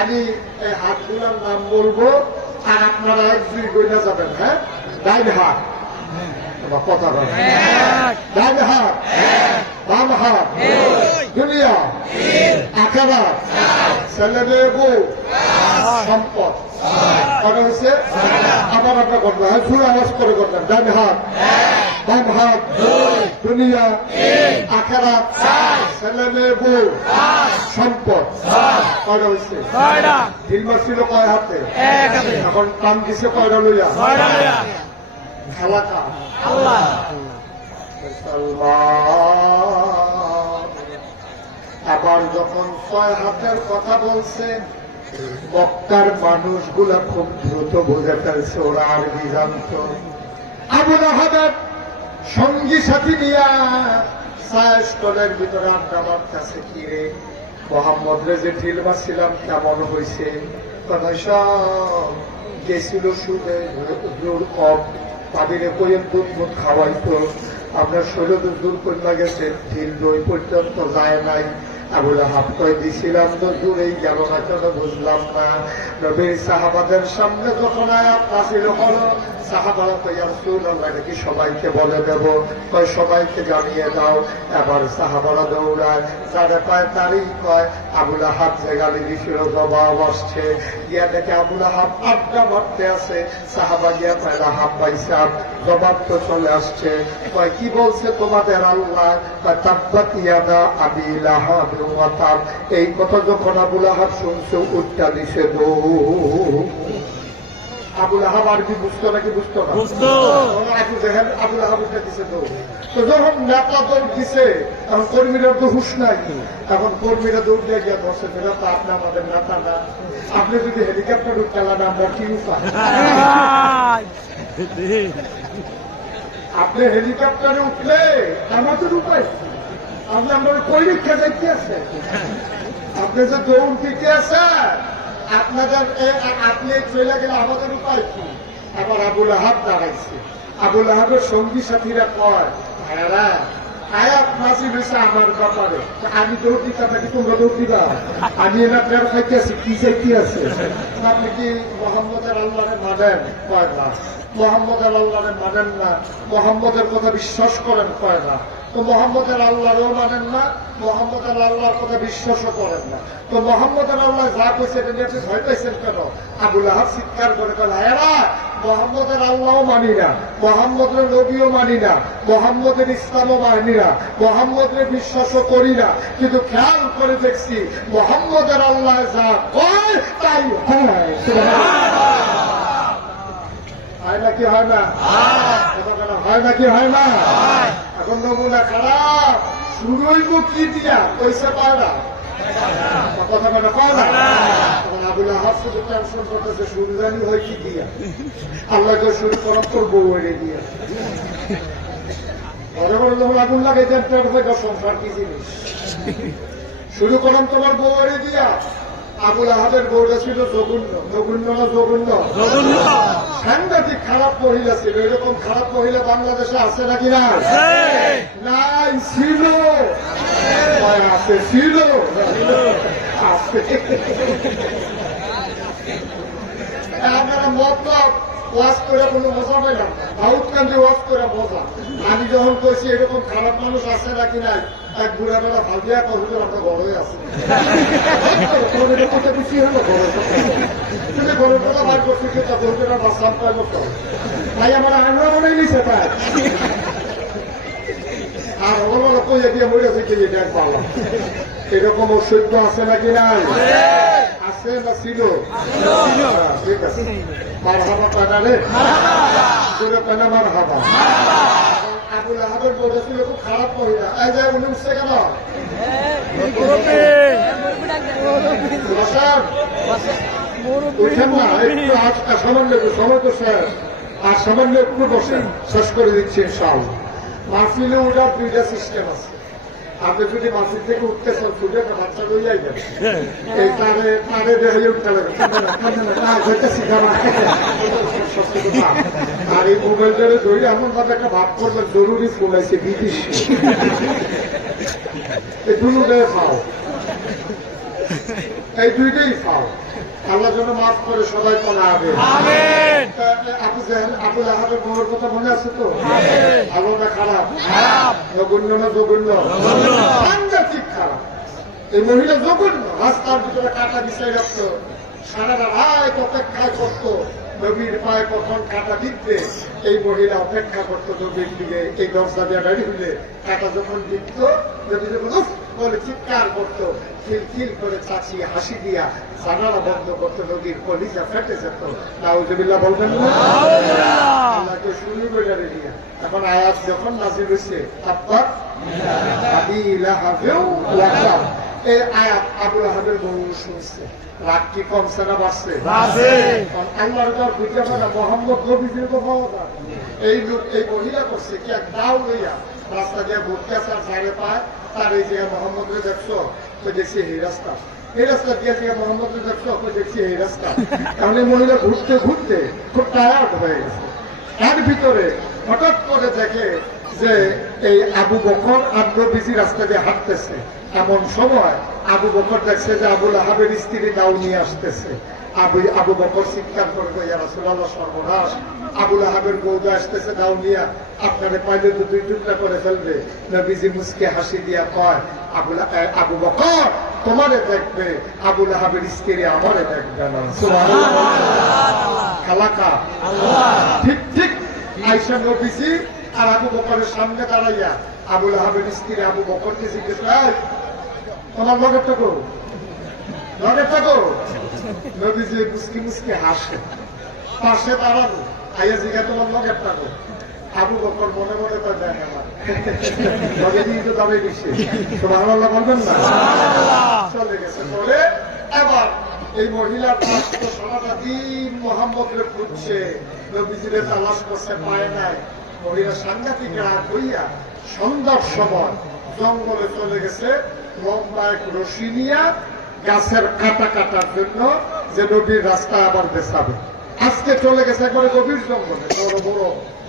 আমি এই হাতগুলোর নাম বলবো আর আপনারা এক দুই গইনা যাবেন। হ্যাঁ, ডাইন হাত কথা বলেন, ডাইন হাত, বাম হাত, দুনিয়া, আখেরাত, ছেলে মেয়ে বউ, সম্পদ। কথা হচ্ছে আবার আপনার করবেন। হ্যাঁ, সুর আওয়াজ করে করবেন। ডাইন হাত, বাম হাত, দুনিয়া, আখেরাত, ছেলে মেয়ে বউ, সম্পদ। কয়টা হচ্ছে? দিল ছিল কয় হাতে? এখন টান দিছে কয়টা লইয়া? খেলা কা আল্লাহ। আবার যখন 6 হাতের কথা বলছে, মক্কার মানুষগুলা খুব দ্রুত বুঝে ফেলছে ওরা আরবি জানত। আবু লাহাবের সঙ্গী সাথী নিয়া চায়ের স্টলের ভিতরে আড্ডা মারতেছে। কি রে মোহাম্মদ রে যে ঢিল মারছিলাম কেমন হয়েছে? কথা সব গেছিল শুনে দূর কম তাদের কইয়ের দুধ মুখ খাওয়াইতো। আপনার শরীর দূর করে গেছে, ঢিল দই পর্যন্ত যায় নাই। আবু লাহাব কই দিছিলাম তো দূরেই গেল না কেন বুঝলাম না। নবীর সাহাবাদের সামনে যখন আয়াত নাযিল হলো, সাহাবারা কই ইয়া রাসূলুল্লাহ এটা কি সবাইকে বলে দেব? কয় সবাইকে জানিয়ে দাও। এবার সাহাবারা দৌড়ায়, যারা পায় তারই কয়। আবু লাহাব যে গালি দিছিল জবাব আসছে। গিয়া দেখে আবু লাহাব আড্ডা মারতে আছে। সাহাবা গিয়া পায় লাহাব পাইসাব, জবাব তো চলে আসছে। কয় কি বলছে তোমাদের আল্লাহ? কয় তাব্বাত ইয়াদা আবি লাহাব ওয়া তাব। এই কথা যখন আবু লাহাব শুনছে উঠটা দিছে দৌড়। আবু লাহাব আরবি বুঝতো নাকি বুঝতো না? আবু জেহেল আবু লাহাব উঠে দিছে দৌড়। তো যখন নেতা দৌড় দিছে তখন কর্মীরা তো হুশ নাই। এখন কর্মীরা দৌড় দিয়ে গিয়ে ধরছে, ফেরা তো আপনি আমাদের নেতা না। আপনি যদি হেলিকপ্টার উঠতেলেন আমরা কি উপায়? আপনি হেলিকপ্টারে উঠলে আমাদের উপায়? আপনি আমরা পরীক্ষা দেখতে আছে, আপনি যে দৌড় দিতে আছে আপনাদের, আপনি চলে গেলে আমাদের উপায় কি? আবার আবু লাহাব দাঁড়াইছে। আবু লাহাবের সঙ্গী সাথীরা কয়, ভাইয়ারা আয়াত নাযিল হয়েছে আমার ব্যাপারে, আমি দৌড় দিতে থাকি, তোমরা দৌড় দিবা? আমি এনা প্রের খাইতে আছি, কি চাইতে আছে? আপনি কি মোহাম্মদের আল্লাহরে মানেন? কয় না। মোহাম্মদের আল্লাহরে মানেন না, মোহাম্মদের কথা বিশ্বাস করেন? কয় না। তো মোহাম্মদের আল্লাহরও মানেন না, মোহাম্মদের আল্লাহর কথা বিশ্বাসও করেন না। তো মোহাম্মদের আল্লাহ যা কইছে এটা নিয়ে আপনি ভয় পাইছেন কেন? আবু লাহাব চিৎকার করে কয়, ভাইয়ারা মোহাম্মদের আল্লাহও মানি না, মোহাম্মদের নবীও মানি না, মোহাম্মদের ইসলামও মানি না, মোহাম্মদের বিশ্বাসও করি না, কিন্তু খেয়াল করে দেখছি মোহাম্মদের আল্লাহ যা কয় তাই হয়। হয় নাকি হয় না? হয় নাকি হয় না? এখন নমুনা খারাপ, শুরুই মুখ কি দিয়া পয়সা পায় না, কথা মানে পায় না। তখন আবু লাহাব শুধু টেনশন করতেছে, শুরু জানি হয় কি দিয়া? আল্লাহকে শুরু করার তোর বউ এড়ে দিয়া ঘরে ঘরে যখন আগুন লাগে সংসার কি জিনিস? শুরু করাম তোমার বউ এড়ে দিয়া। আবু লাহাবের বউটা ছিল জঘন্য, জঘন্য না জঘন্য? সাংঘাতিক খারাপ মহিলা ছিল। এরকম খারাপ মহিলা বাংলাদেশে আছে নাকি না? নাই, ছিল, আছে, ছিল, আছে। আপনারা মতলব ওয়াজ করে কোনো মজা পাইলাম না, দাউদ কান্দি ওয়াজ করে মজা। আমি যখন কইছি এরকম খারাপ মানুষ আছে নাকি নাই, এক বুড়া বেলা ভাবিয়া কহিল আমরা বড়ই আছে। খুশি হলো তুমি গরু বেলা বার করছি, কিন্তু গরুটা বাঁচলাম পাইব তো তাই আমার আমরা মনে নিছে তাই। আর ওগুলো কইয়া দিয়ে মরেছে কি ব্যাগ পারলাম। এরকম অসভ্য আছে নাকি নাই? আছে না ছিল? ঠিক আছে, মারহাবা কানা রে, কানা মারহাবা। আবু লাহাবের বউটা ছিল খুব খারাপ মহিলা। এই যে উনি উঠছে কেন? উঠেন না, একটু সামান্য সময় তো শেষ, আর সামান্য একটু বসে শেষ করে দিচ্ছি ইনশাআল্লাহ। মাহফিলে ওঠার দুইটা সিস্টেম আছে। আপনি যদি মাসির থেকে উঠতেছেন, ছুটে একটা বাচ্চা লই যাইবেন, এই তারে দেখে উঠতে লাগবে। আর এই মোবাইল ধরে ধরে এমন ভাবে একটা ভাব করবেন জরুরি ফোন আছে বিদেশ, এই দুটাই পাও, এই দুইটাই পাও। আল্লাহ যেন মাফ করে সবাই কোনা হবে। আবু জাহেল আবুল আহাবের বউয়ের কথা মনে আছে তো? ভালো না খারাপ? জঘন্য না জঘন্য? সাংঘাতিক খারাপ। এই মহিলা জঘন্য, রাস্তার ভিতরে কাটা বিছাই রাখতো, সারা রাত অপেক্ষা করতো নবীর পায়ে কখন কাটা দিতে। এই মহিলা অপেক্ষা করতো নবীর দিকে, এই দরজা দিয়ে বেরিয়ে হলে কাটা যখন দিত নবী যখন উফ বলে চিৎকার করতো, খিলখিল করে চাচিয়ে হাসি দিয়া জানালা বন্ধ করতো, নবীর কলিজা ফেটে যেত। নাউজুবিল্লাহ বলবেন না? আল্লাহকে শুরু করে দিয়া এখন আয়াত যখন নাজিল হয়েছে তাব্বাত আবি লাহাবেও লাহাব, এই আয়াত আবুল আহাবের বউ শুনছে। রাগ কি কমছে না বাড়ছে? আল্লাহর ঘর বুঝতে পারে মোহাম্মদ নবীজির তো পাওয়া যায়। এই লোক এই মহিলা করছে কি এক দাও লইয়া রাস্তা দিয়ে ঘুরতে আসে আর সাড়ে পায় তার এই জায়গায় মোহাম্মদকে দেখছো তো দেখছি এই রাস্তা, এই রাস্তা দিয়ে যে মোহাম্মদকে দেখছো তো দেখছি এই রাস্তা। কারণ এই মহিলা ঘুরতে ঘুরতে খুব টায়ার্ড হয়ে গেছে। এর ভিতরে হঠাৎ করে দেখে যে এই আবু বকর আর নবীজি রাস্তা দিয়ে হাঁটতেছে। এমন সময় আবু বকর দেখছে যে আবুল আহাবের স্ত্রী দাও নিয়ে আসতেছে। আবু বকর চিৎকার করে ইয়া রাসূলুল্লাহ সর্বনাশ, আবুল আহাবের বউদা আসতেছে দাও নিয়া, আপনারে পাইলে তো দুই টুকরা করে ফেলবে। নবীজি মুসকে হাসি দিয়া কয় আবু বকর তোমারে দেখবে, আবুল আহাবের স্ত্রী আমারে দেখবে না। সুবহানাল্লাহ। খালাকা ঠিক ঠিক আয়েশা নবীজি আর আবু বকরের সামনে দাঁড়াইয়া আবুল আহাবের স্ত্রী আবু বকরকে জিজ্ঞেস করে তোমার লগের টাকো নবীজি মুসকি মুসকি হাসে, পাশে দাঁড়ানো আইয়া জিজ্ঞা তোমার লগের টাকো। আবু বকর মনে মনে তো দেখে না লগে দিয়ে তো দাবি দিচ্ছে। সুবহানাল্লাহ বলবেন না? চলে গেছে। বলে এবার এই মহিলার সারাটা দিন মোহাম্মদরে খুঁজছে, নবীজিরে তালাশ করছে, পায় নাই। মহিলা সাংঘাতিক রাত হইয়া সন্ধ্যার সময় জঙ্গলে চলে গেছে লম্বা এক রশি নিয়া গাছের কাটা কাটার জন্য, যে নদীর রাস্তা আবার বেসাবে। আজকে চলে গেছে একবারে গভীর জঙ্গলে, বড় বড়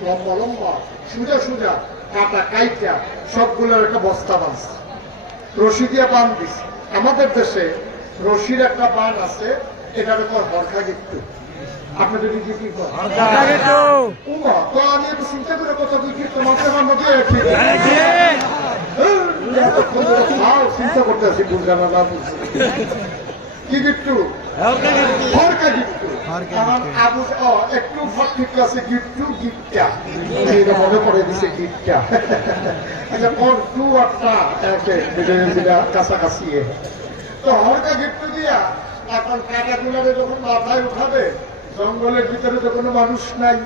লম্বা লম্বা সোজা সোজা কাটা কাইটা সবগুলোর একটা বস্তা বাঁধছে, রশি দিয়ে বান দিছে। আমাদের দেশে রশির একটা বান আছে, এটার উপর হরখা গিট্টু। আপনি যদি কি তো আমি একটু চিন্তা করে কথা বুঝি তোমার মধ্যে চিন্তা করতে আছি বুঝলাম না বুঝছি কি গিট্টু হরকা গিট্টু। আবু একটু ঠিক আছে গিট্টু গিট্টা মনে পড়ে দিছে গিটটা টু একটা কাছাকাছি। তো হরকা গিট্টু দিয়া এখন কাটা গুলারে যখন মাথায় উঠাবে, জঙ্গলের ভিতরে তো কোনো মানুষ নাই,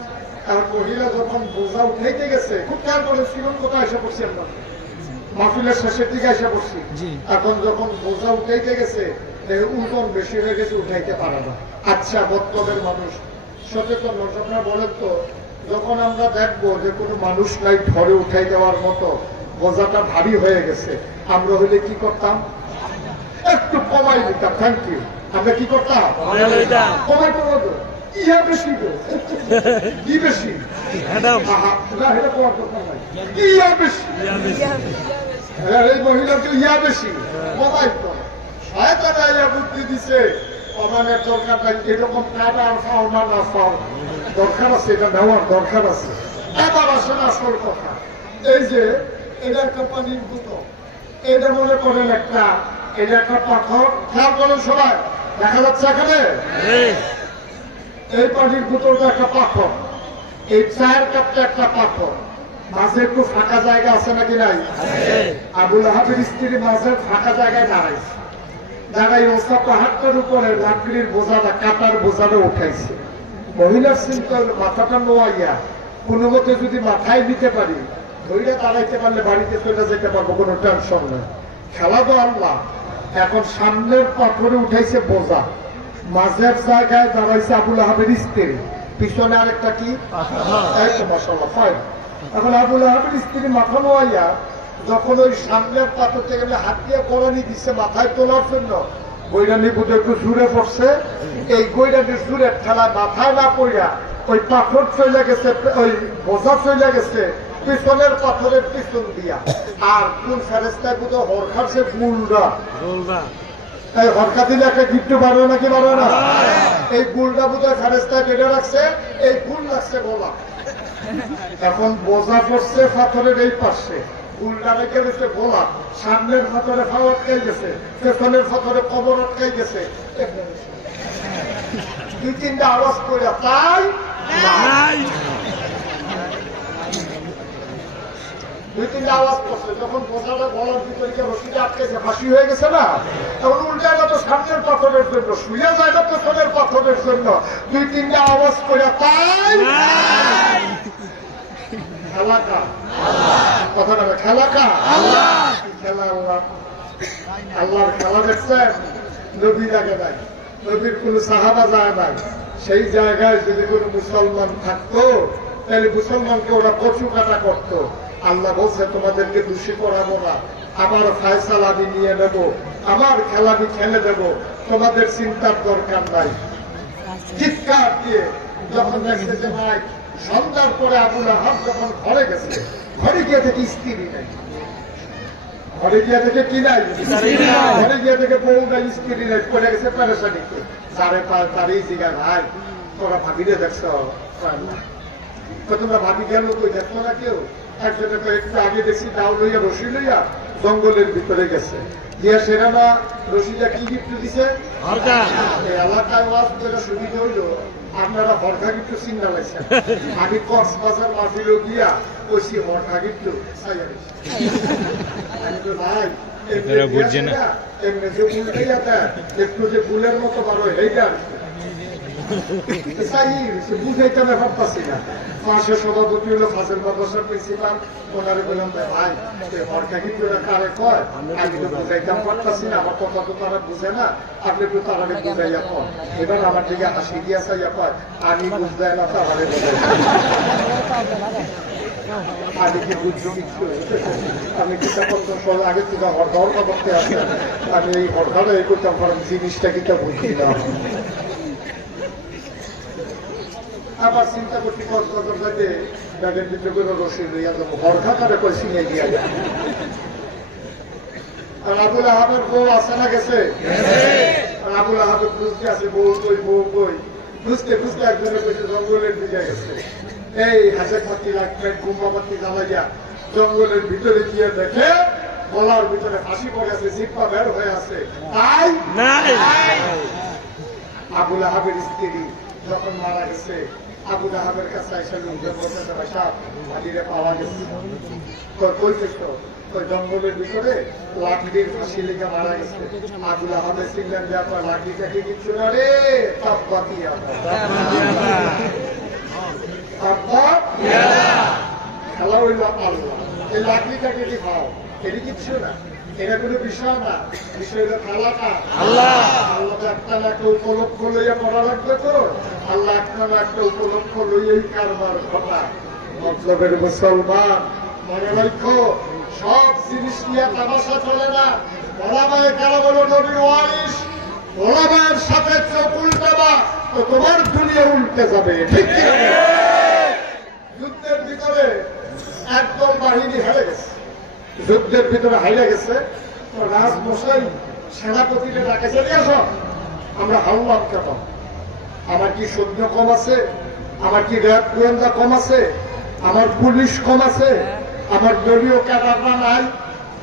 আর মহিলা যখন বোঝা উঠাইতে গেছে, খুব খেয়াল করে জীবন কোথায় এসে পড়ছি আমরা মাহফিলের শেষের দিকে এসে পড়ছি। এখন যখন বোঝা উঠাইতে গেছে উল্টন বেশি হয়ে গেছে, উঠাইতে পারে না। আচ্ছা বর্তমানের মানুষ সচেতন আপনারা বলেন তো, যখন আমরা দেখবো যে কোনো মানুষ নাই ধরে উঠাই দেওয়ার মতো, বোঝাটা ভারী হয়ে গেছে, আমরা হলে কি করতাম? একটু কমাই দিতাম। Thank you. আমরা কি করতাম? কমাই করবো। ইয়া বেশি গো, কি বেশি? ইয়া বেশি। এই মহিলাকে ইয়া বেশি কমাই তো শয়তান ইয়া বুদ্ধি দিছে কমানোর দরকার নাই। এরকম কাটা আর খাও না না খাও দরকার আছে, এটা নেওয়ার দরকার আছে। এবার আসেন আসল কথা। এই যে এটা একটা পানির বোতল, এটা মনে করেন একটা, এটা একটা পাথর। খেয়াল করেন সবাই, দেখা যাচ্ছে এখানে এই পানির বোতলটা একটা পাথর, এই চায়ের কাপটা একটা পাথর, মাঝে একটু ফাঁকা জায়গা আছে নাকি নাই? আবুল আহাবের স্ত্রী মাঝের ফাঁকা জায়গায় দাঁড়াইছে, দাঁড়াই ওসব পাহাড়টার উপরে লাকড়ির বোঝাটা কাটার বোঝাটা উঠাইছে। মহিলার চিন্তা হলো মাথাটা নোয়াইয়া কোনো মতে যদি মাথায় নিতে পারি, ধৈর্য দাঁড়াইতে পারলে বাড়িতে চলে যেতে পারবো, কোনো টেনশন নেই। খেলা তো আল্লাহ। এখন সামনের পাথরে উঠাইছে বোঝা, মাঝের জায়গায় দাঁড়াইছে আবুল আহাবের স্ত্রী, পিছনে আরেকটা কি মাশাআল্লাহ ফাইন। এখন আবুল আহাবের স্ত্রী মাথা নোয়াইয়া যখন ওই সামনের পাথর থেকে হাত দিয়ে গোড়ানি দিচ্ছে মাথায় তোলার জন্য, গৈরানি বুঝে একটু জুড়ে পড়ছে। এই গৈরানির জুড়ে ঠেলা মাথায় না পড়িয়া ওই পাথর চলে গেছে, ওই বোঝা চলে গেছে পিছনের পাথরের পিছন দিয়া। আর কোন ফেরেস্তায় বুঝে হরখার সে গুলরা এই হরকা দিলে একটা গিট্টু বাড়ে নাকি বাড়ে না? এই গুলটা বোধহয় ফেরেস্তায় কেটে রাখছে, এই গুল লাগছে বলা। এখন বোঝা পড়ছে পাথরের এই পাশে, গুলটা রেখে দিচ্ছে গোলা, সামনের পাথরে ফাও আটকাই গেছে, পেছনের পাথরে কবর আটকাই গেছে। দুই তিনটা আওয়াজ করে তাই দুই তিনটা আওয়াজ করছে, যখন বোঝাটা গলার ভিতরে রশিটা আটকেছে, ফাঁসি হয়ে গেছে না, তখন উল্টায় না তো সামনের পাথরের জন্য, শুয়ে যায় না পেছনের পাথরের জন্য। দুই তিনটা আওয়াজ করে তাই খেলা কা কথা না, খেলা কা খেলা আল্লাহ। আল্লাহর খেলা দেখছেন? নবীর আগে নাই, নবীর কোন সাহাবা যায় নাই। সেই জায়গায় যদি কোনো মুসলমান থাকতো তাহলে মুসলমানকে ওরা কচু কাটা করতো। আল্লাহ বলছে তোমাদেরকে দোষী করাবো না, আমার ফায়সালা আমি নিয়ে নেব, আমার খেলা আমি খেলে দেব, তোমাদের চিন্তার দরকার নাই। চিৎকার দিয়ে যখন দেখছে যে ভাই সন্ধ্যার পরে আবুল আহাব যখন ঘরে গেছে, ঘরে গিয়ে দেখি স্ত্রী নাই, ঘরে গিয়ে থেকে কি নাই, ঘরে গিয়ে থেকে বউ নাই, স্ত্রী নাই, পড়ে গেছে পেরেশানিতে। সাড়ে পাঁচ তারই জিগায় ভাই তোরা ভাবিরে দেখছ? তোমরা ভাবি গেল কই দেখো না কেউ? একজনে তো একটু আগে দেখছি দাও লইয়া রশি লইয়া জঙ্গলের ভিতরে গেছে, গিয়া সেরা না রশিটা কি গিফট দিছে? এলাকায় ওয়াজ করে সুবিধা হইল আপনারা হরকা গিফট চিন্তা লাগছেন। আমি কক্সবাজার মাহফিল গিয়া ওই হরকা গিফট চাইয়া দিচ্ছি। আমি তো ভাই এমনি যে উল্টাইয়া দেয় একটু যে ফুলের মতো বারো এইটা বুঝাইতে আমি ভাবতেছি না। মাসের সভাপতি হলো ফাজেল মাদ্রাসার প্রিন্সিপাল, ওনারে বললাম ভাই হরকা কিন্তু কারে কয়, আমি তো বুঝাইতাম পারতাছি না, আমার কথা তো তারা বুঝে না, আপনি একটু তারা বুঝাইয়া কন। এবার আমার দিকে হাসি দিয়া চাইয়া কয় আমি বুঝতে না তাহলে আমি কি বুঝছি? আমি কিতা করতাম সব আগে থেকে হরকা করতে আসতাম, আমি এই হরকাটা এই করতাম, কারণ জিনিসটা কিতা বুঝছি না। আবার চিন্তা করছি কক্সবাজার যাইতে ব্যাগের ভিতরে করে রশি লইয়া যাবো, হরকা কারে করে চিনে গিয়া যায়। আর আবুল আহাবের বউ আছে না গেছে? আবুল আহাবের বুঝতে আছে বউ কই বউ কই, বুঝতে বুঝতে একজনের কইছে জঙ্গলের দিকে গেছে। এই হাসে পাতি লাগবে কুম্বাপাতি জ্বালাইয়া জঙ্গলের ভিতরে গিয়ে দেখে গলার ভিতরে ফাঁসি পড়ে আছে, জিপ্পা বের হয়ে আছে। তাই আবুল আহাবের স্ত্রী যখন মারা গেছে, আবুল আহাবের কাছে এসে লোকজন বলতেছে ভাইরে পাওয়া গেছে। ওই জঙ্গলের ভিতরে লাঠির ফাঁসি লেগে মারা গেছে। আবুল আহাবের চিনলেন যে আপনার লাঠিটাকে কিছু না রে, তাপবাতি খেলা হইল আল্লাহ। এই লাঠিটাকে কি খাও, এটি কিচ্ছু না, এটা কোনো বিষয় না, বিষয় হলো খেলাটা আল্লাহ। আল্লাহ একটা না একটা উপলক্ষ লইয়া পড়া লাগবে তো, আল্লাহ একটা না একটা উপলক্ষ লইয়াই কারবার ঘটা। মতলবের মুসলমান মনে লক্ষ্য, সব জিনিস নিয়ে তামাশা চলে না। ওলামায়ে কেরাম হলো নবীর ওয়ারিস, ওলামায়ের সাথে চোখ উল্টাবা তো তোমার দুনিয়া উল্টে যাবে, ঠিক কি? যুদ্ধের ভিতরে একদল বাহিনী হেরে গেছে, যুদ্ধের ভিতরে হাইরা গেছে, তো রাজমশাই সেনাপতিকে ডাকে চলে আসো, আমরা হারলাম কেন? আমার কি সৈন্য কম আছে? আমার কি র্যাব গোয়েন্দা কম আছে? আমার পুলিশ কম আছে? আমার দলীয় ক্যাডাররা নাই?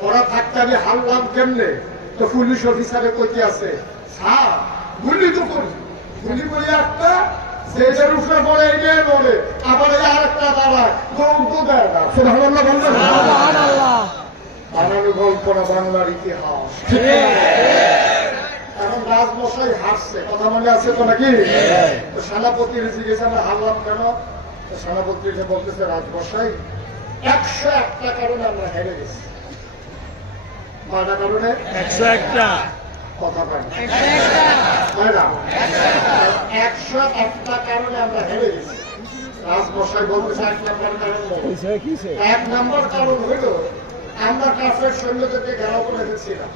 ওরা থাকতে আমি হারলাম কেমনে? তো পুলিশ অফিসারে কইতে আছে স্যার গুলি তো করি, গুলি করি একটা সেটার উপরে পড়ে এগিয়ে পড়ে, আবার আর একটা দাঁড়ায়, দৌড় দেয় না। সুবহানাল্লাহ বলবেন? বানানো গল্প না বাংলার ইতিহাস। এখন রাজমশাই হাসছে, কথা মনে আছে তো নাকি? সেনাপতির জিজ্ঞেস আমরা হারলাম কেন? সেনাপতি বলতেছে রাজমশাই 101টা কারণে আমরা হেরে গেছি। কয়টা কারণে? 101টা। কথা পাই 101টা কারণে আমরা হেরে গেছি। রাজমশাই বলতেছে 1 নম্বর কারণ, 1 নম্বর কারণ হইল আমরা কাফের সৈন্যদেরকে ঘেরাও করে এসেছিলাম,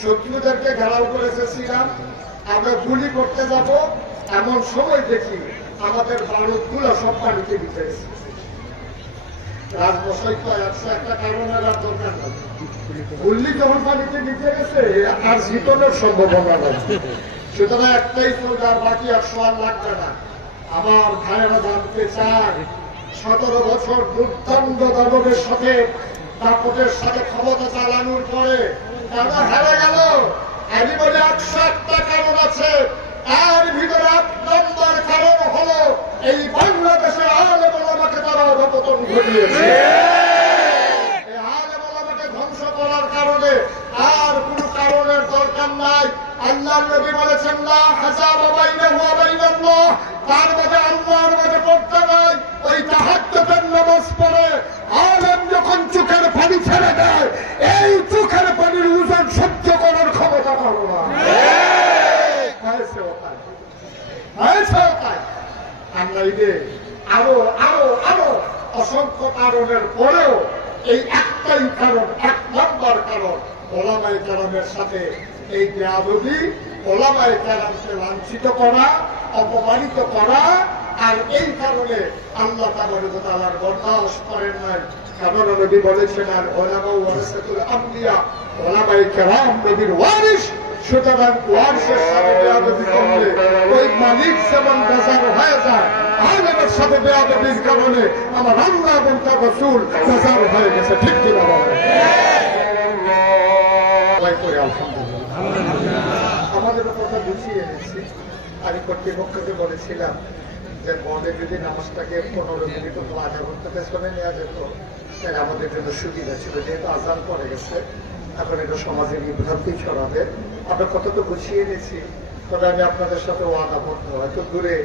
শত্রুদেরকে ঘেরাও করে এসেছিলাম। আমরা গুলি করতে যাব, এমন সময় দেখি আমাদের বারুদগুলো সব পানিতে ভিজে গেছে। রাজমশাই তো একশো একটা কারণের আর দরকার নেই, গুল্লি যখন পানিতে নিচে গেছে আর শীতলের সম্ভাবনা নেই, সুতরাং একটাই সোজা, বাকি 100 আর লাগবে না। আমার ভাইয়েরা জানতে চায় 17 বছর দুর্দান্ত দলের সাথে দাপটের সাথে ক্ষমতা চালানোর পরে তারা হেরে গেল। আমি বলে 101টা কারণ আছে, এর ভিতরে 1 নম্বর কারণ হলো এই বাংলাদেশের আলেম ওলামাকে তারা অধপতন ঘটিয়েছে। এই আলেম ওলামাকে ধ্বংস করার কারণে আর কোন কারণের দরকার নাই। আল্লাহ নবী বলেছেন লা হাসাবা বাইনাহু ওয়া বাইনাল্লাহ, তার মধ্যে আল্লাহর মধ্যে পড়তে নাই। ওই তাহাজ্জুদের নামাজ পড়ে আলেম যখন চোখের পানি ছেড়ে দেয়, এই চোখের পানির ওজন সহ্য করার ক্ষমতা কারো না। আমরা আরো আরো আরো অসংখ্য কারণের পরেও এই একটাই কারণ, 1 নম্বর কারণ ওলামায়ে কেরামের সাথে এই বেয়াদবি, ওলামায়ে কেরামকে লাঞ্ছিত করা, অপমানিত করা। আর এই কারণে আল্লাহ তাআলার বরদাশত করেন নাই। কারণ নবী বলেছেন আর ওলামা ওয়ারাসাতুল আমবিয়া, ওলামায়ে কেরাম নবীর ওয়ারিস, সুতরাং ওয়ারিসের সাথে বেয়াদবি করলে ওই মালিক যেমন বেজার হয়ে যায়, আলেমের সাথে বেয়াদবির কারণে আমার আল্লাহ এবং তার রাসূল বেজার হয়ে গেছে। ঠিক কিনা বলেন? আমাদের কথা বুঝিয়ে এনেছি। আমি কর্তৃপক্ষকে বলেছিলাম যে মনে যদি নামাজটাকে 15 মিনিট অথবা আধা ঘন্টা পেছনে নেওয়া যেত তাহলে আমাদের জন্য সুবিধা ছিল। যেহেতু আজান পড়ে গেছে, এখন এটা সমাজে বিভ্রান্তি ছড়াবে। আমরা কত তো গুছিয়ে এনেছি, তবে আমি আপনাদের সাথে ওয়াদাবদ্ধ, হয়তো দূরে,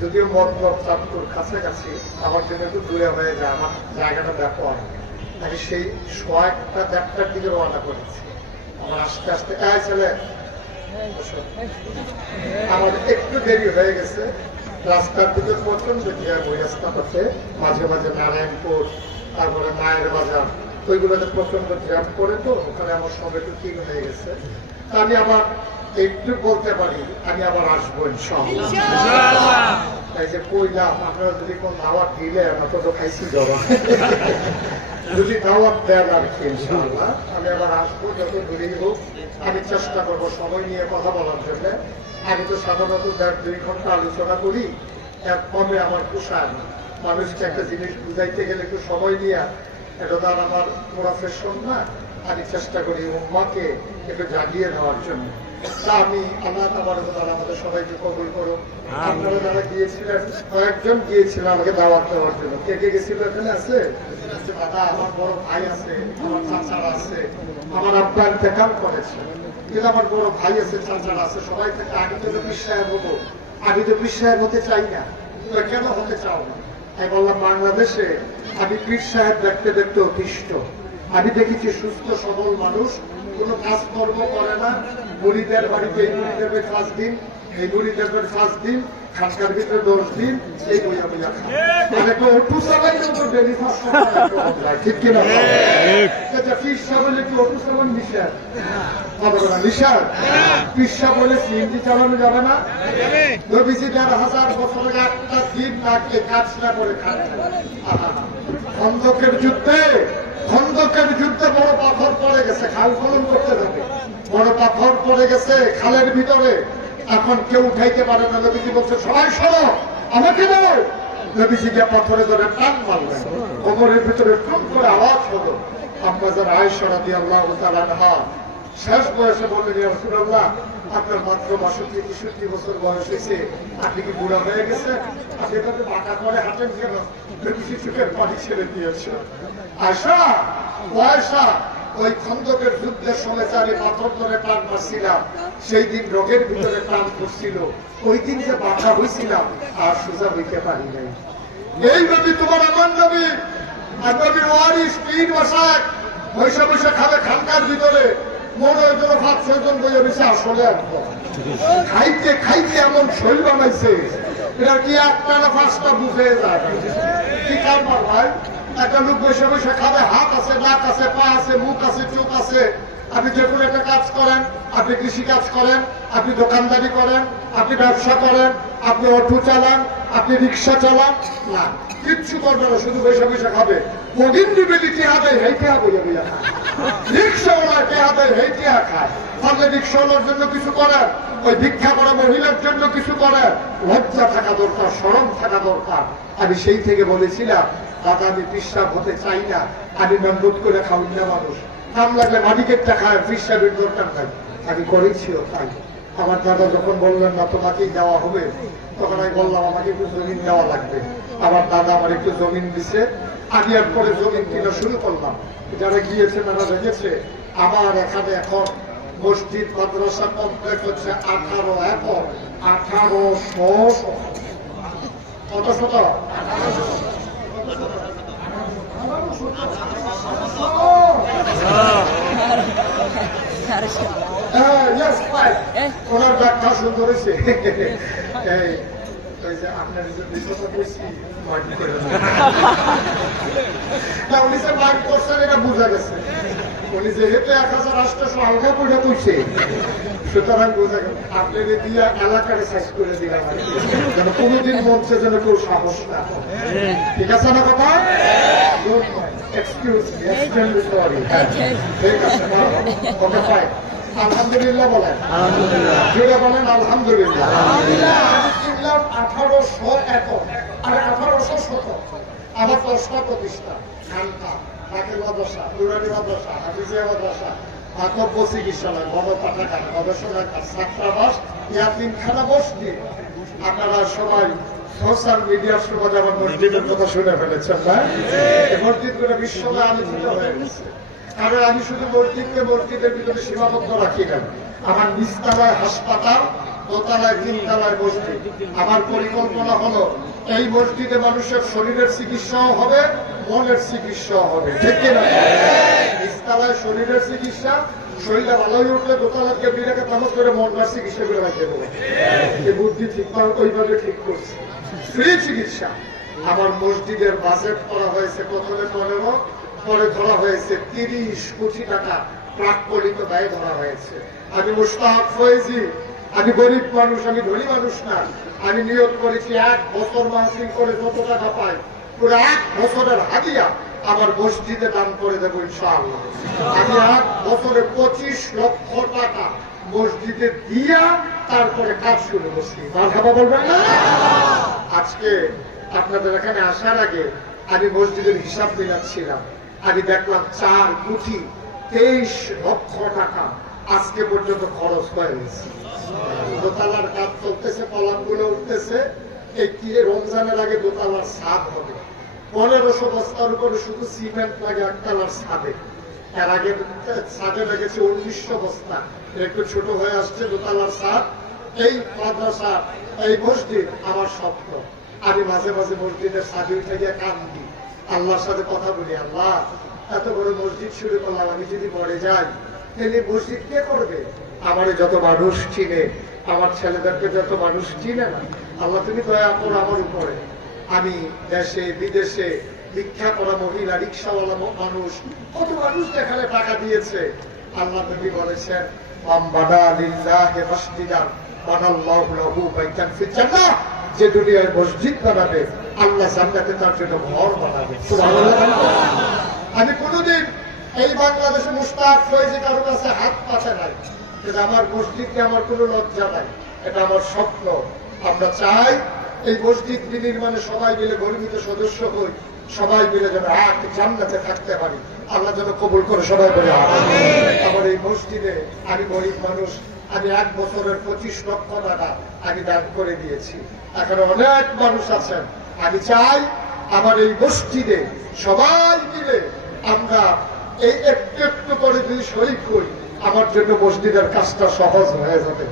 যদিও মতলব চাঁদপুর কাছাকাছি, আমার জন্য একটু দূরে হয়ে যায়, আমার জায়গাটা ব্যাপক। আমি সেই 1:15টার দিকে রওনা করেছি। আমার আস্তে আস্তে ছেলে আমার একটু দেরি হয়ে গেছে। রাস্তার দিকে প্রচন্ড ওই রাস্তাটাতে মাঝে মাঝে নারায়ণপুর, তারপরে মায়ের বাজার, ওইগুলোতে প্রচন্ড জ্যাম করে, তো ওখানে আমার সব একটু ঠিক হয়ে গেছে। আমি আবার একটু বলতে পারি আমি আবার আসবো ইনশাআল্লাহ। তাই যে কইলাম আপনারা যদি কোন দাওয়াত দিলে আমরা তো খাইছি জবা, যদি দাওয়াত দেন আর কি ইনশাআল্লাহ আমি আবার আসবো, যত দূরেই হোক। আমি চেষ্টা করবো সময় নিয়ে কথা বলার জন্য। আমি তো সাধারণত 1.5-2 ঘন্টা আলোচনা করি, এর কমে আমার পোষায় না। মানুষকে একটা জিনিস বুঝাইতে গেলে একটু সময় নিয়ে, এটা তো আর আমার প্রফেশন না। আমি চেষ্টা করি উম্মাকে একটু জাগিয়ে নেওয়ার জন্য। তা আমি আল্লাহ তাআলা আমাদের সবাইকে কবুল করুন। আপনারা যারা গিয়েছিলেন, কয়েকজন গিয়েছিলেন আমাকে দাওয়াত দেওয়ার জন্য। কে কে গেছিল এখানে আছে? দাদা, আমার বড় ভাই আছে, আমার চাচারা আছে, আমার আব্বা ইন্তেকাল করেছে, কিন্তু আমার বড় ভাই আছে, চাচারা আছে, সবাই থেকে আমি তো পীর সাহেব হবো, আমি তো পীর সাহেব হতে চাই না। কেন হতে চাও না? আমি বললাম বাংলাদেশে আমি পীর সাহেব দেখতে দেখতে অতিষ্ঠ। আমি দেখেছি সুস্থ সবল মানুষ কোনো কাজকর্ম করে না, মুড়িদের বাড়িতে এই মুড়িদের 5 দিন, এই মুড়িদের 5 দিন, খানকার ভিতরে 10 দিন, এই বইয়া বইয়া খায়। ওটু চালাই কিন্তু ডেলি 5 টাকা, ঠিক কিনা? পীর সাহেব বলে কি ওটু চালান নিষেধ? নিষেধ? পীর সাহেব বলে সিএনজি চালানো যাবে না? নবীজি 1000 বছর আগে একটা দিন লাগলে কাজ না করে খান। খন্দকের যুদ্ধে বড় পাথর পড়ে গেছে, খাল খনন করতে যাবে, বড় পাথর পড়ে গেছে খালের ভিতরে, এখন কেউ উঠাইতে পারে না। নবীজি বলছে সবাই সরো, আমাকে দাও। নবীজি গিয়ে পাথরে ধরে টান মারলেন, কোমরের ভিতরে টুন করে আওয়াজ হলো। আপনাদের আয়েশা রাদিয়াল্লাহু তাআলা আনহা শেষ বয়সে বললেন, ইয়া রাসূলুল্লাহ, আপনার মাত্র 62-63 বছর বয়স হয়েছে, আপনি কি বুড়া হয়ে গেছেন? আপনি এভাবে বাঁকা করে হাঁটেন কেন? নবীজি চোখের পানি ছেড়ে দিয়েছে। আয়েশা, ওই খন্দকের যুদ্ধের সময় আমি পাথর ধরে টান মারছিলাম, সেই দিন রোগের ভিতরে টান পড়ছিল, ওই দিন যে বাঁকা হয়েছিলাম আর সোজা হইতে পারি নাই। এই নবী তোমার আমার নবী, আর নবীর ওয়ারিস পীর মাসাক বৈশা বৈশা খাবে খানকার ভিতরে, মনে হয়েছিল 5-6 জন বইয়ে বেশি আসলে খাইতে খাইতে এমন শৈল বানাইছে, এটা কি 1টা না 5টা বুঝে যায়। কি কারবার ভাই? একটা লোক বসে বসে খাবে, হাত আছে, নাক আছে, পা আছে, মুখ আছে, চোখ আছে, আপনি যে কোনো একটা কাজ করেন, আপনি কৃষি কাজ করেন, আপনি দোকানদারি করেন, আপনি ব্যবসা করেন, আপনি অটো চালান, আপনি রিক্সা চালান, না কিচ্ছু করবে না, শুধু বৈশা বৈশা খাবে। গোবিন্দি বেদি টেহা দেয়, হেই টেহা বইয়া বইয়া খায়। রিক্সাওয়ালা টেহা দেয়, হেই টেহা খায়। তাহলে রিক্সাওয়ালার জন্য কিছু করেন, ওই ভিক্ষা করা মহিলার জন্য কিছু করেন। লজ্জা থাকা দরকার, শরম থাকা দরকার। আমি সেই থেকে বলেছিলাম, দাদা আমি পিসাব হতে চাই না, আমি নম্বর করে খাওয়াই না মানুষ, কাম লাগলে মালিকেরটা খায়, পিসাবের দরকার নাই। আমি করেছিও তাই। আমার দাদা যখন বললেন না তোমাকেই দেওয়া হবে, তখন আমি বললাম আমাকে একটু জমিন দেওয়া লাগবে। আমার দাদা আমার একটু জমিন দিছে, আমি এরপরে জমিন কিনা শুরু করলাম। যারা গিয়েছে তারা দেখেছে আমার এখানে এখন মসজিদ মাদ্রাসা কমপ্লেক্স হচ্ছে 18 একর, 1800 কত শত, ওনার ব্যাখ্যা সুন্দর হয়েছে। আপনার উনি যে মাইক করছেন এটা বোঝা গেছে, উনি যেহেতু 1800 আলগা করে তুলছে, সুতরাং বোঝা গেল আপনার দিয়া এলাকারে সাইজ করে দিলাম, যেন কোনোদিন মঞ্চে যেন কেউ সাহস না। ঠিক আছে না কথা? Excuse me, extremely sorry. ঠিক আছে, ওকে ফাইন। আলহামদুলিল্লাহ বলেন, জোরে বলেন আলহামদুলিল্লাহ। 1800 একর আর 1800 শতক। আমার 10টা প্রতিষ্ঠান, খানকা, ফাকির মাদ্রাসা, নুরানি মাদ্রাসা, হাফিজিয়া মাদ্রাসা, আতব্য চিকিৎসালয়, গণপাঠাগার, গবেষণাগার, ছাত্রাবাস, ইয়াতিমখানা, মসজিদ। আপনারা সবাই সোশ্যাল মিডিয়ার সময় আমার মসজিদের কথা শুনে ফেলেছেন না? এই মসজিদগুলো বিশ্বময় আলোচিত হয়ে গেছে। কারণ আমি শুধু মসজিদের ভিতরে সীমাবদ্ধ রাখি না। আমার নিচতলায় হাসপাতাল, দোতলায় তিনতলায় মসজিদ। আমার পরিকল্পনা হলো এই মসজিদে মানুষের শরীরের চিকিৎসাও হবে, মনের চিকিৎসাও হবে। ঠিক কিনা? নিচতলায় শরীরের চিকিৎসা, শরীরটা ভালো হয়ে উঠলে দোতলাকে বিরাকে তামস করে মনটার চিকিৎসা করে রাখতে দেবো। এই বুদ্ধি ঠিক ওইভাবে ঠিক করছে। ফ্রি চিকিৎসা। আমার মসজিদের বাজেট করা হয়েছে প্রথমে 15, পরে ধরা হয়েছে 30 কোটি টাকা প্রাক্কলিত ব্যয় ধরা হয়েছে। আমি মুশতাক ফয়েজি, আমি গরিব মানুষ, আমি ধনী মানুষ না। আমি নিয়োগ করেছি 1 বছর মাসিক করে যত টাকা পাই পুরো 1 বছরের হাদিয়া আমার মসজিদে দান করে দেবো ইনশাআল্লাহ। আমি 1 বছরে 25 লক্ষ টাকা মসজিদে দিয়া তারপরে কাজ শুরু করছি। মারহাবা বলবেন না? আজকে আপনাদের এখানে আসার আগে আমি মসজিদের হিসাব মিলাচ্ছিলাম। আমি দেখলাম 4 কোটি 23 লক্ষ টাকা আজকে পর্যন্ত খরচ হয়ে গেছে। দোতলার কাজ চলতেছে, কলামগুলো উঠতেছে। এই রমজানের আগে দোতলার ছাদ হবে। 1500 বস্তার উপরে শুধু সিমেন্ট লাগে একতলার ছাদে। এর আগে ছাদে লেগেছে 1900 বস্তা। একটু ছোট হয়ে আসছে দোতলার ছাদ। এই মাদ্রাসা, এই মসজিদ আমার স্বপ্ন। আমি মাঝে মাঝে মসজিদের ছাদে উঠে গিয়ে কান্দি, আল্লাহর সাথে কথা বলি, আল্লাহ এত বড় মসজিদ শুরু করলাম, আমি যদি মরে যাই তাহলে মসজিদ কে করবে? আমার যত মানুষ চিনে, আমার ছেলেদেরকে যত মানুষ চিনে না, আল্লাহ তুমি দয়া করো আমার উপরে। আমি দেশে বিদেশে ভিক্ষা করা মহিলা, রিক্সাওয়ালা মানুষ, কত মানুষ এখানে টাকা দিয়েছে। আল্লাহ নবী বলেছেন, মান বানা লিল্লাহি মাসজিদান বানাল্লাহু লাহু বাইতান ফিল জান্নাহ, যে দুনিয়ায় মসজিদ বানাবে আল্লাহ জান্নাতে তার জন্য ঘর বানাবে। সুবহানাল্লাহ। আমি কোনোদিন এই বাংলাদেশে মুশতাক ফয়েজি কারোর কাছে হাত পাতে নাই, কিন্তু আমার মসজিদকে আমার কোনো লজ্জা নাই, এটা আমার স্বপ্ন। আমরা চাই এই মসজিদ বিনির্মাণে সবাই মিলে গর্বিত সদস্য হই, সবাই মিলে যেন এক জান্নাতে থাকতে পারি। আল্লাহ যেন কবুল করে সবাই বলে আমার এই মসজিদে, আমি গরিব মানুষ, আমি 1 বছরের 25 লক্ষ টাকা আমি দান করে দিয়েছি। এখানে অনেক মানুষ আছেন। আমি চাই আমার এই মসজিদে সবাই মিলে আমরা এই একটু একটু করে যদি শরীক হই, আমার জন্য মসজিদের কাজটা সহজ হয়ে যাবে।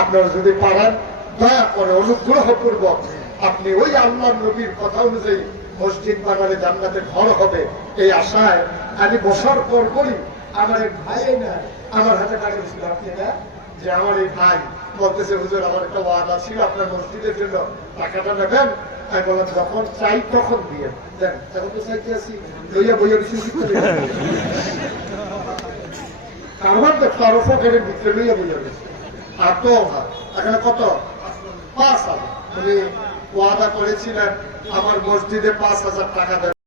আপনারা যদি পারেন, দয়া করে অনুগ্রহপূর্বক আপনি ওই আল্লাহর নবীর কথা অনুযায়ী মসজিদ বানালে জান্নাতে ঘর হবে, এই আশায় আমি বসার পর করি। আমার এক ভাই না আমার হাতে টাকা দিচ্ছিল, আপনি না, যে আমার এই ভাই বলতেছে, হুজুর আমার একটা ওয়াদা ছিল আপনার মসজিদের জন্য টাকাটা নেবেন। আমি বললাম যখন চাই তখন দিয়ে দেন, তখন তো চাইতে আসি লইয়া বইয়া কিছু কারবার দেখতো আরো ফকেরের ভিতরে লইয়া বুঝে গেছে। আর তো এখানে কত 5,000 উনি ওয়াদা করেছিলেন আমার মসজিদে 5,000 টাকা দেন।